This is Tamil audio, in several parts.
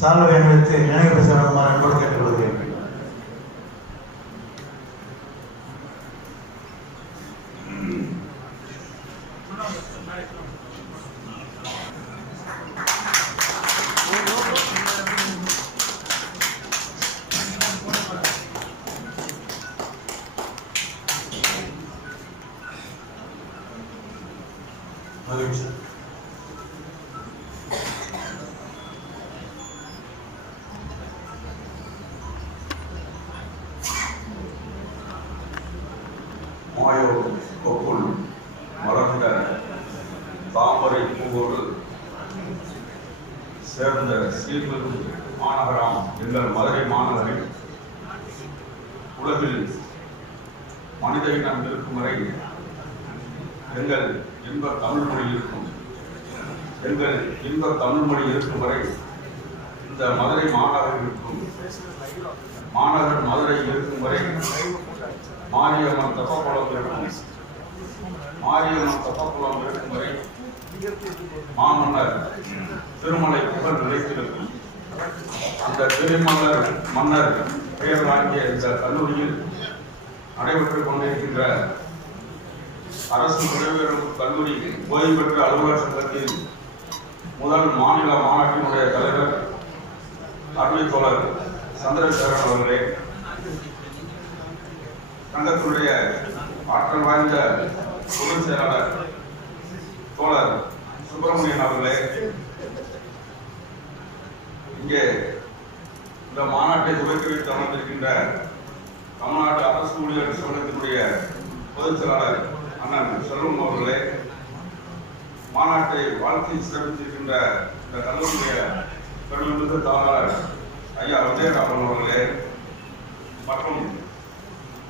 சால்வை அணிவித்து நினைவு பேசுகிறோம் அன்போடு கேட்டுக்கொள்கிறேன் மகிழ்ச்சி மாயோ சீர்மிகு மாநகராம் எங்கள் மதுரை மாநகரில் உலகில் மனித இனம் இருக்கும் வரை எங்கள் இன்ப தமிழ் மொழி இருக்கும். எங்கள் இன்ப தமிழ் மொழி இருக்கும் வரை இந்த மதுரை மாநகர் இருக்கும். மாநகர் மதுரை இருக்கும் வரை மாரியம்மன் தப்பக்குளம் இருக்கும். மாரியம்மன் தப்பக்குளம் இருக்கும் வரை மாமன்னர் திருமலை புகழ் நிலைத்திருக்கும். அந்த திருமலர் மன்னர் பெயர் வாங்கிய இந்த கல்லூரியில் நடைபெற்றுக் கொண்டிருக்கின்ற அரசு துறைவேறு கல்லூரி ஓய்வு பெற்ற அலுவலர் சங்கத்தின் முதல் மாநில மாநாட்டினுடைய தலைவர் அருமை சந்திரசேகரன் அவர்களே. சங்கத்தினுடைய ஆற்றல் வாய்ந்த பொதுச் செயலாளர் தோழர் சுப்பிரமணியன் அவர்களே இங்கே இந்த மாநாட்டை துவக்கி வைத்து அமர்ந்திருக்கின்ற தமிழ்நாடு அரசு ஊழியர் சங்கத்தினுடைய பொதுச் செயலாளர் அண்ணன் செல்வம் அவர்களே மாநாட்டை வாழ்த்தி சிறப்பித்திருக்கின்ற இந்த கல்லூரிய பெருமிகு தாளர் ஐயா விஜயராமன் அவர்களே மற்றும்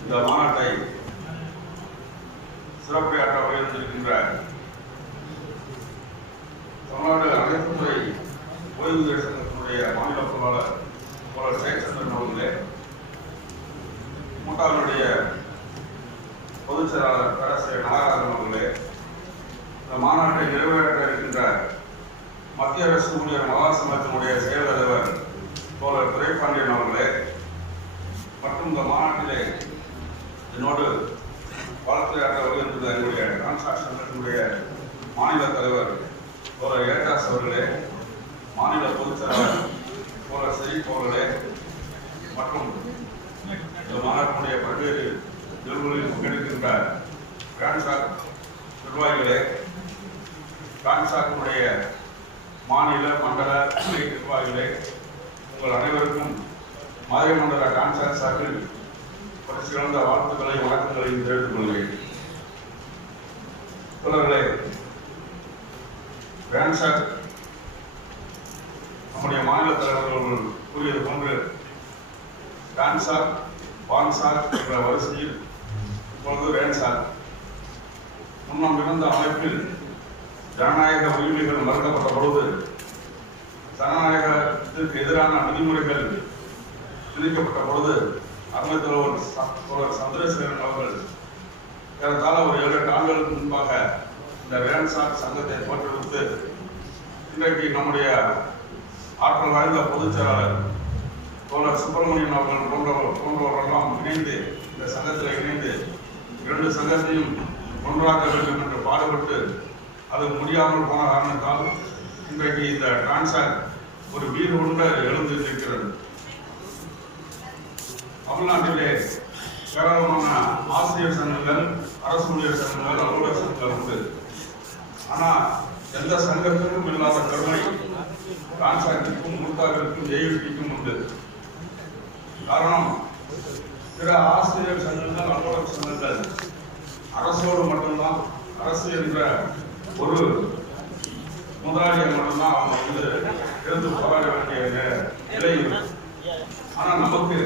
இந்த மாநாட்டை சிறப்புரையாற்ற உயர்ந்திருக்கின்ற தமிழ்நாடு அனைத்து துறை ஓய்வூதியர் மாநில பொருளாளர் போல ஜெயச்சந்திரன் அவர்களே மூட்டாளுடைய பொதுச் செயலாளர் பேராசிரியர் நாகராஜன் அவர்களே இந்த மாநாட்டை நிறைவேற்ற இருக்கின்ற மத்திய அரசு ஊழியர் மகாசங்கத்தினுடைய செயல் தலைவர் தோழர் துரைப்பாண்டியன் அவர்களே மற்றும் இந்த மாநாட்டிலே என்னோடு வாழ்க்கையாற்ற வருகின்றது என்னுடைய டிரான்சாக்ஷன் சங்கத்தினுடைய மாநில தலைவர் போகிற ஏகாஸ் அவர்களே மாநில பொதுச் செயலாளர் தோழர் ஷெரீப் அவர்களே மற்றும் இந்த மாநாட்டினுடைய பல்வேறு நிறுவனங்களில் பங்கெடுக்கின்ற டிரான்சாக் நிர்வாகிகளே டிரான்சாக்கினுடைய மாநில மண்டல துணை நிர்வாகிகளே உங்கள் அனைவருக்கும் மதுரை மண்டல டான்சார் சார்பில் ஒரு சிறந்த வாழ்த்துக்களை வணக்கங்களையும் தெரிவித்துக் கொள்கிறேன். தோழர்களே நம்முடைய மாநில தலைவர்கள் கூறியது போன்று டான்சார் பான்சாக் என்ற வரிசையில் இப்பொழுது வேன்சார் முன்னம் இருந்த அமைப்பில் ஜனநாயக உரிமைகள் மறுக்கப்பட்ட பொழுது ஜனநாயகத்திற்கு எதிரான விதிமுறைகள் திணிக்கப்பட்ட பொழுது அருமை தலைவர் சந்திரசேகரன் அவர்கள் ஏறத்தாழ ஒரு ஏழு எட்டு ஆண்டுகளுக்கு முன்பாக இந்த வேன்சார் சங்கத்தை தோற்றுவித்து இன்றைக்கு நம்முடைய ஆற்றல் வாய்ந்த பொதுச் செயலாளர் தோழர் சுப்பிரமணியன் அவர்கள் போன்றவர் போன்றவரெல்லாம் இணைந்து இந்த சங்கத்தில் இணைந்து இரண்டு சங்கத்தையும் ஒன்றாக்க வேண்டும் என்று பாடுபட்டு அது முடியாமல் போன காரணத்தால் இன்றைக்கு இந்த டிரான்சாக் ஒரு வீடு கொண்ட எழுந்து இருக்கிறது தமிழ்நாட்டிலே ஏராளமான ஆசிரியர் சங்கங்கள் அரசு ஊழியர் சங்கங்கள் அலுவலர் சங்கங்கள் உண்டு. ஆனால் எந்த சங்கத்திற்கும் இல்லாத கருணை டிரான்சாக்டிற்கும் முத்தாவிற்கும் ஏயுடிக்கும் உண்டு. காரணம் பிற ஆசிரியர் சங்கங்கள் அலுவலக சங்கங்கள். அரசோடு மட்டும்தான் அரசு என்ற ஒரு முதலாளியை மட்டும்தான் அவங்க வந்து இருந்து போராட வேண்டிய நிலை ஆனால் ஆனா நமக்கு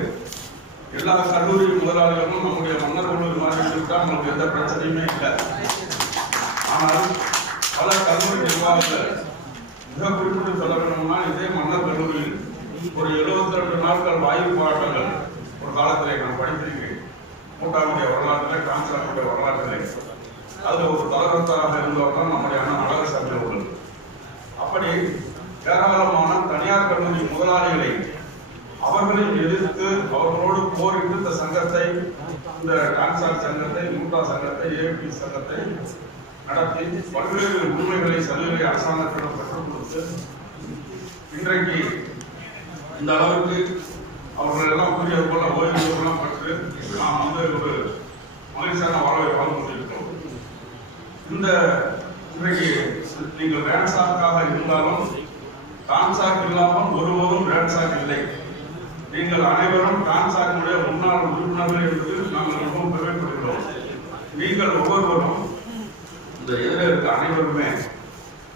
எல்லா கல்லூரி முதலாளிகளும் நம்முடைய மன்னர் கல்லூரி மாதிரி இருக்கா நமக்கு எந்த பிரச்சனையுமே இல்லை. ஆனால் பல கல்லூரி நிர்வாகங்கள் மிக குறிப்பிட்டு சொல்ல வேண்டும்னா இதே மன்னர் கல்லூரியில் ஒரு 72 ரெண்டு நாட்கள் வாயு போராட்டங்கள் ஒரு காலத்தில் நான் படித்திருக்கிறேன் மூட்டாவுடைய வரலாற்றிலே கான்சாருடைய வரலாற்றிலே. அது ஒரு தலைவர்த்தராக இருந்தவர் தான் நம்முடைய அண்ணன் அழகர் சாமி அவர்கள் அப்படி ஏராளமான தனியார் கல்லூரி முதலாளி டான்சார் சங்கத்தை மூட்டா சங்கத்தை ஏபி சங்கத்தை நடத்தி பல்வேறு சலுகை அரசாங்கத்திடம் பெற்றுக் கொடுத்து இன்றைக்கு இந்த அளவுக்கு அவர்கள் எல்லாம் கூறியது போல ஓய்வுலாம் பெற்று நாம் வந்து ஒரு மகிழ்ச்சியான வாழ்வை வாழ்ந்து கொண்டிருக்கிறோம் இந்த இன்றைக்கு நீங்கள் டான்சாக்காக இருந்தாலும் டான்சாக் இல்லாமல் ஒருவரும் டான்சாக் இல்லை. நீங்கள் அனைவரும் டான்சாக்கினுடைய முன்னாள் உறுப்பினர்கள் என்று நாங்கள் மிகவும் பெருமைப்படுகிறோம். நீங்கள் ஒவ்வொருவரும் இந்த எதிரே இருக்க அனைவருமே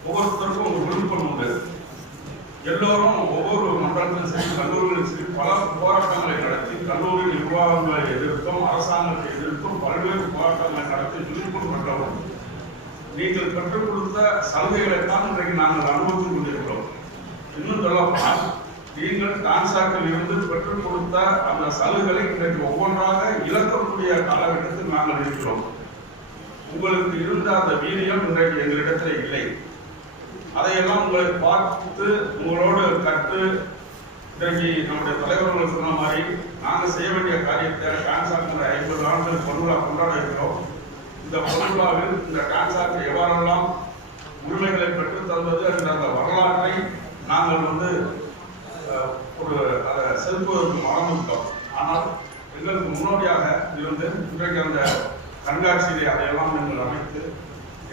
ஒவ்வொருத்தருக்கும் ஒரு விருப்பம் உண்டு. எல்லோரும் ஒவ்வொரு மன்றத்திலும் சரி கல்லூரிகளும் சரி பல போராட்டங்களை நடத்தி கல்லூரி நிர்வாகங்களை எதிர்த்தும் அரசாங்கத்தை எதிர்த்தும் பல்வேறு போராட்டங்களை நடத்தி விழிப்புணர்வு பெற்றோம் நீங்கள் கற்றுக் கொடுத்த சலுகைகளைத்தான் இன்றைக்கு நாங்கள் அனுபவித்துக் கொண்டிருக்கிறோம். இன்னும் சொல்லப்போனால் நீங்கள் டான்சாக்கில் இருந்து பெற்றுக் கொடுத்த அந்த சலுகைகளை இன்றைக்கு ஒவ்வொன்றாக இழக்கக்கூடிய காலகட்டத்தில் நாங்கள் இருக்கிறோம். உங்களுக்கு இருந்த அந்த வீரியம் இன்றைக்கு எங்களிடத்தில் இல்லை. அதையெல்லாம் உங்களை பார்த்து உங்களோடு கற்று இன்றைக்கு நம்முடைய தலைவர்கள் சொன்ன மாதிரி நாங்கள் செய்ய வேண்டிய காரியத்தை டான்சாக்கிற ஐம்பது ஆண்டுகள் பொருளா கொண்டாட இருக்கிறோம். இந்த பொருளாவில் இந்த டான்சாக்கு எவ்வாறெல்லாம் உரிமைகளை பெற்று தருவது என்ற அந்த வரலாற்றை நாங்கள் வந்து ஒரு அதை செலுத்துவதற்கு மறந்துவிட்டோம் ஆனால் எங்களுக்கு முன்னோடியாக இருந்து இன்றைக்கு அந்த கண்காட்சியை அதையெல்லாம் நீங்கள் அமைத்து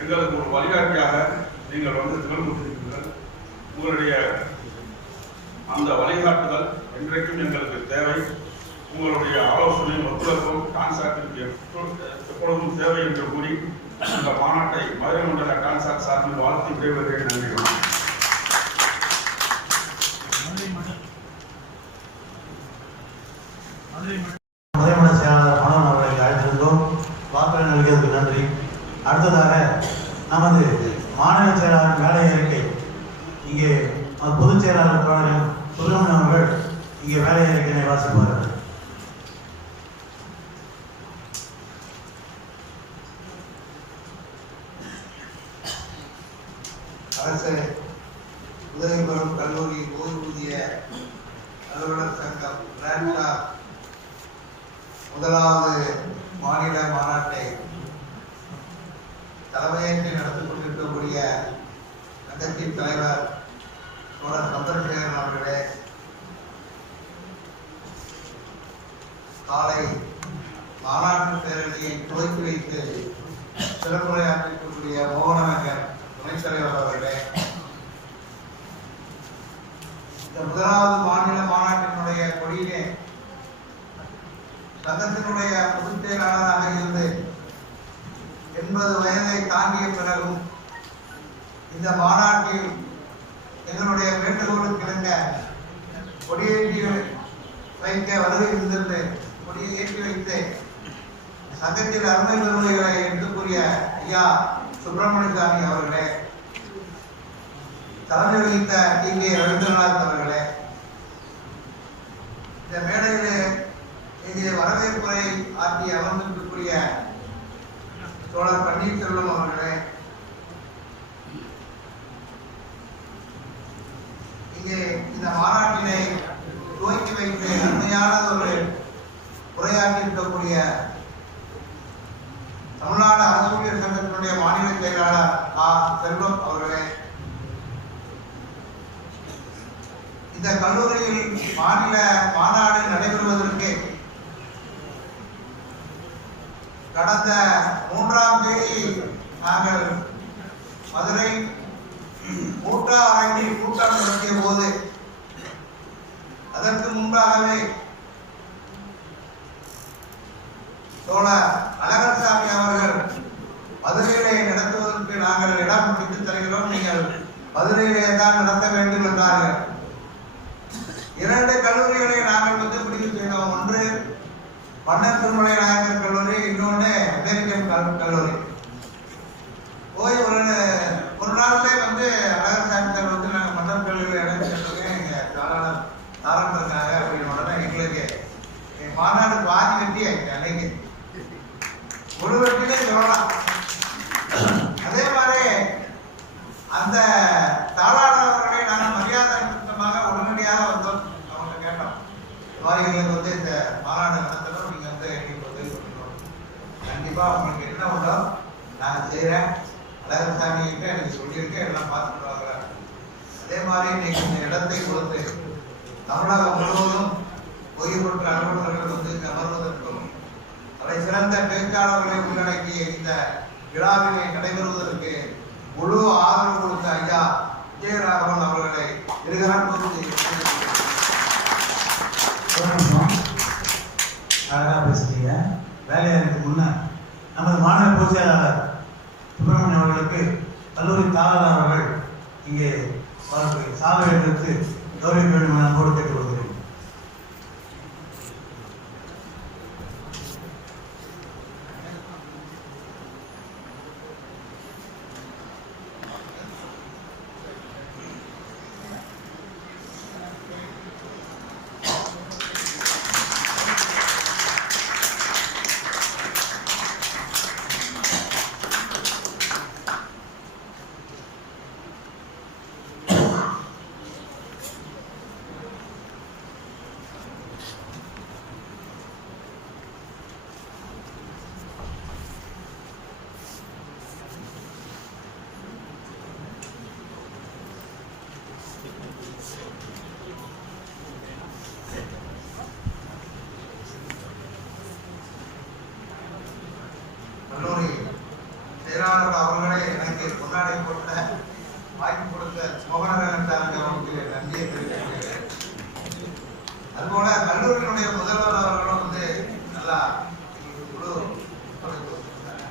எங்களுக்கு ஒரு வழிகாட்டியாக நீங்கள் வந்து திகழ்ந்திருக்கிறீர்கள் உங்களுடைய அந்த வழிகாட்டுதல் இன்றைக்கும் எங்களுக்கு தேவை. உங்களுடைய ஆலோசனை ஒத்துழைப்பும் கான்சாக்டிற்கு எப்பொழுது- எப்பொழுதும் தேவை என்று கூறி இந்த மாநாட்டை மதுரை மண்டல கான்சாக்ட் சார்பில் வாழ்த்து விரைவதை நன்றி. வணக்கம். முதன்மன செயலாளர் மனோன் அவர்களை அழைத்திருந்தோம். வாக்குகள் நல்கியதற்கு நன்றி. அடுத்ததாக நமது மாநில செயலாளர் வேலை அறிக்கை இங்கே பொதுச் செயலாளர் தோழர் சுப்பிரமணியன் அவர்கள் இங்கே வேலை அறிக்கையை வாசிப்பார்கள் அரசு உதவி பெறும் கல்லூரி ஓய்வூதிய அலுவலர் சங்கம் ராம்சா முதலாவது மாநில மாநாட்டை தலைமையேற்று நடத்தி கொண்டிருக்கக்கூடிய சங்கத்தின் தலைவர் தோழர் சந்திரசேகரன் அவர்களே காலை மாநாட்டு பேரணியை துவக்கி வைத்து சிறப்புரையாற்றிருக்கக்கூடிய மோகனநகர் துணைத் தலைவர் அவர்களே இந்த முதலாவது மாநில மாநாட்டினுடைய கொடியிலே சங்கத்தினுடைய பொதுச் செயலாளராக இருந்து எண்பது வயதை தாண்டிய பிறகும் இந்த மாநாட்டில் எங்களுடைய வேண்டுகோளுக்கு இணங்க கொடியேற்றி வைக்க வருகை இருந்திருந்து கொடியை ஏற்றி வைத்து சங்கத்தில் அருமை பெருமைகளை எடுத்துக் கூறிய ஐயா சுப்பிரமணியசாமி அவர்களே தலைமை வகித்த டி. கே. ரவீந்திரநாத் அவர்களே இந்த மேடையிலே இங்கே வரவேற்புரை ஆற்றி அமர்ந்திருக்கக்கூடிய தோழர் பன்னீர்செல்வம் அவர்களே இங்கே இந்த மாநாட்டினை துவக்கி வைத்து அருமையான ஒரு உரையாற்றி இருக்கக்கூடிய தமிழ்நாடு அரசு ஊழியர் சங்கத்தினுடைய மாநில செயலாளர் ஆ செல்வம் அவர்களே இந்த கல்லூரியில் மாநில மாநாடு நடைபெறுவதற்கு கடந்த மூன்றாம் தேதி நாங்கள் மதுரை கூட்டா அரங்கில் கூட்டம் நடத்திய போது அதற்கு முன்பாகவே தோழர் அழகர்சாமி அவர்கள் மதுரையிலே நடத்துவதற்கு நாங்கள் இடம் பிடித்து தருகிறோம். நீங்கள் மதுரையிலே தான் நடத்த வேண்டும் என்றார்கள். இரண்டு கல்லூரிகளை நாங்கள் வந்து முடிவு செய்தோம் ஒன்று மன்னர் திருமலை நாயக்கர் கல்லூரி இன்னொன்று அமெரிக்கன் கல்- கல்லூரி போய் ஒரு ஒரு நாள்ல வந்து அழகர்சாமி சார் வந்து நாங்கள் மன்னர் கல்லூரியில் இடம் கேட்டோங்க எங்க தாராளர் தாரம் இருக்காங்க அப்படின்னு உடனே எங்களுக்கு எங்க மாநாடு பாதி வெட்டி ஆயிடுச்சு அன்னைக்கு ஒரு வெட்டிலே சொல்லலாம் அதே மாதிரி அந்த தாளாளர் அவர்களை நாங்கள் மரியாதை நிமித்தமாக உடனடியாக வந்தோம் அவங்க கேட்டோம் இந்த மாதிரி எங்களுக்கு வந்து இந்த மாநாடு நடத்தணும் நீங்க வந்து எங்களுக்கு உதவி பண்ணணும் கண்டிப்பா உங்களுக்கு என்ன உண்டோ நான் செய்கிறேன் அழகசாமி கிட்ட எனக்கு சொல்லியிருக்கேன் எல்லாம் பார்த்துட்டு வாங்குறேன் அதே மாதிரி இன்னைக்கு இந்த இடத்தை கொடுத்து தமிழகம் முழுவதும் ஓய்வு பெற்ற அலுவலர்கள் வந்து இங்கு அமர்வதற்கும் தலை சிறந்த உள்ளடக்கிய இந்த விழாவினை நடைபெறுவதற்கு முழு ஆதரவு கொடுத்த ஐயா விஜயராகவன் அவர்களை இருகரம் அழகாக பேசுறீங்க? வேலையாருக்கு முன்ன நமது மாநில பொதுச் செயலாளர் சுப்பிரமணியம் அவர்களுக்கு கல்லூரி தாளர் அவர்கள் இங்கே அவருக்கு சாதனை எடுத்து கௌரவிக்க வேண்டும் என அன்போடு கல்லூரி செயலாளர் அவர்களே எனக்கு கொண்டாடி போட்ட வாய்ப்பு கொடுத்த மோகனரன் சாருக்கு அவருக்கு நன்றியை கொள்கிறேன் அதுபோல கல்லூரியினுடைய முதல்வர் அவர்களும் வந்து நல்லா எங்களுக்கு குழு ஒத்துழைப்பு கொடுத்திருக்காங்க.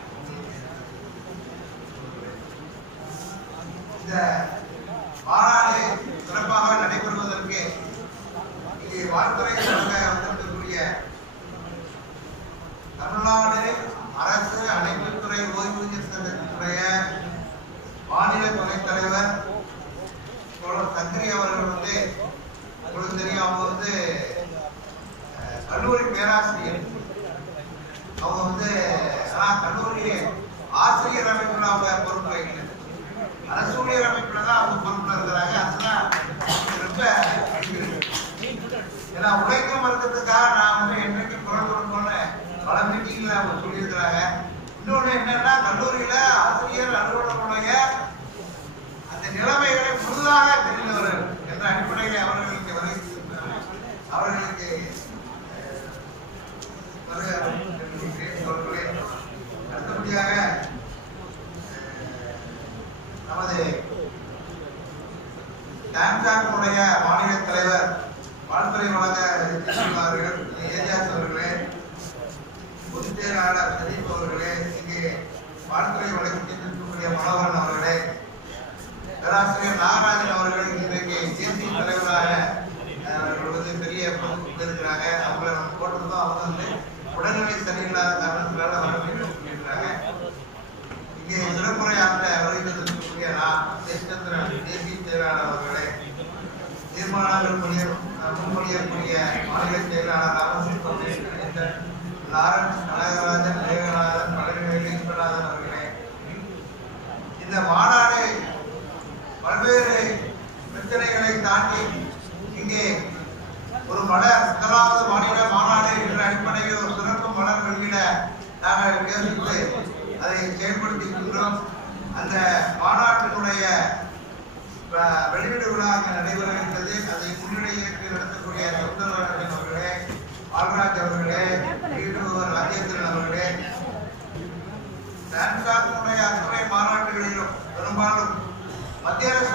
இந்த மாநாடு சிறப்பாக நடைபெறுவதற்கு இங்கே வாழ்த்துறை வந்திருக்கக்கூடிய தமிழ்நாடு அரசு அனைத்துத்துறை ஓய்வூதிய சங்கத்தினுடைய மாநில துணைத் தலைவர் தோழர் சங்கரி அவர்கள் வந்து உங்களுக்கு தெரியும் அவங்க வந்து அஹ், கல்லூரி பேராசிரியர் அவங்க வந்து ஆனா கல்லூரி ஆசிரியர் அமைப்புல அவங்க பொறுப்பு வைக்கல அரசு ஊழியர் அமைப்புல தான் அவங்க பொறுப்புல இருக்கிறாங்க அதுதான் ரொம்ப ஏன்னா உழைக்கும் வர்க்கத்துக்காக நான் வந்து என்னைக்கு குரல் கொடுப்போம்னு பல அவங்க சொல்லியிருக்கிறாங்க. இன்னொன்று என்னன்னா கல்லூரியில் ஆசிரியர் அலுவலர்களுடைய அந்த நிலைமைகளை முழுதாக தெரிந்தவர்கள் என்ற அடிப்படையில் அவர்களுக்கு வருகை அவர்களுக்கு அடுத்தபடியாக நமது டான்சாக்குடைய மாநில தலைவர் வாழ்த்துறை வழங்க அவர்கள் ஏஜாஸ் செயலாளர் சதீப் அவர்களே இங்கே வாழ்த்துறை வழங்கியிருக்கக்கூடிய மனோகரன் அவர்களே பேராசிரியர் நாகராஜன் அவர்கள் இன்றைக்கு தேசிய தலைவராக வந்து பெரிய இருக்கிறாங்க அவங்கள நம்ம போட்டிருந்தோம். அவங்க வந்து உடல்நிலை சரியில்லாத காரணத்தினால வர வேண்டும் சொல்லியிருக்கிறாங்க இங்கே சிறப்புரையாற்ற வருகிறதற்குரிய நான் தேசந்திரன் தேசிய செயலாளர் அவர்களே தீர்மானங்கள் முன்மொழியக்கூடிய மாநில செயலாளர் ராமசுப்ரமணியன் லாரன்ஸ் கனகராஜன் மேகநாதன் பழனிவேலி விஸ்வநாதன் அவர்களே. இந்த மாநாடு பல்வேறு பிரச்சனைகளை தாண்டி இங்கே ஒரு மலர் முதலாவது மாநில மாநாடு என்ற அடிப்படையில் ஒரு சிறப்பு மலர் வெளியிட நாங்கள் யோசித்து அதை செயல்படுத்தி இருக்கிறோம் அந்த மாநாட்டினுடைய வ- வெளியீடு விழா அங்கே நடைபெற இருக்கிறது அதை முன்னிலையேற்று நடத்தக்கூடிய சுந்தரராஜன் அவர்களே பால்ராஜ் அவர்களே ஈடுபவர் ராஜேந்திரன் அவர்களே சான்சாத்தினுடைய அத்துறை மாநாட்டுகளிலும் பெரும்பாலும் மத்திய அரசு